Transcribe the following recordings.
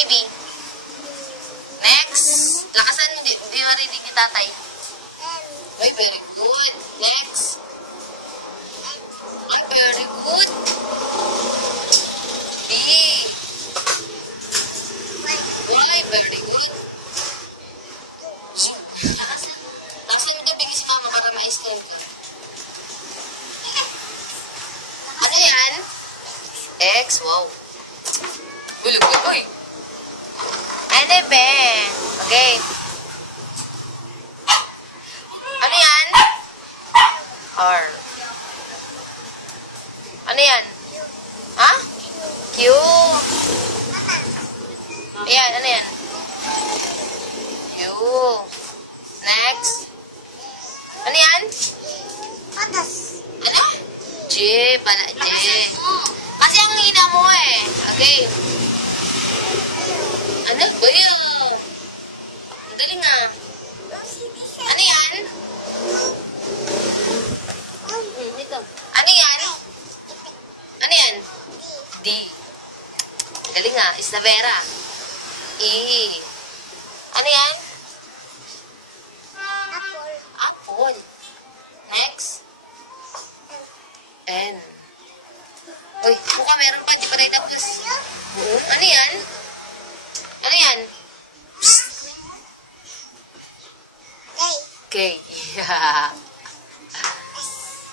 baby. Next. Lakasan, di marinig ni tatay. Ay, very good. Next. Ay, very good. B. Ay, very good. Lakasan mo tabi si mama para ma-extend ka. Ano yan? X, wow. Bulog ko, uy. Ano be? Okay. Ano yan? R. Ano yan? Ha? Q. Ayan, ano yan? Q. Next. Ano yan? Ano? J. Pala, J. Kasi ang hina mo eh. Okay. Ano ba yun? Ang galing ah. Ano yan? Dito. Ano yan? Ano yan? D. Galing ah. Isnavera. E. Ano yan? Apple. Next. N. Uy, mukha meron pa. Di pa rin tapos. Ano yan? Ano yan? K.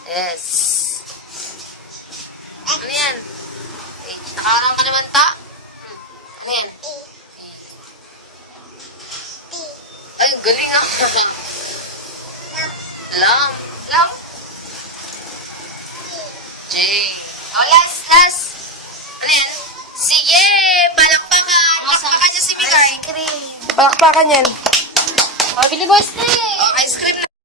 Yes. Ano yan? Nakakarang ka naman ta? Ano yan? Ay, galing ah. Lam. Lam? J. Oh, last. Ano yan? Sige, palakpakan. Palakpakan niya si Mikay. Palakpakan yan. Oh, bili mo ice cream. Oh, ice cream na.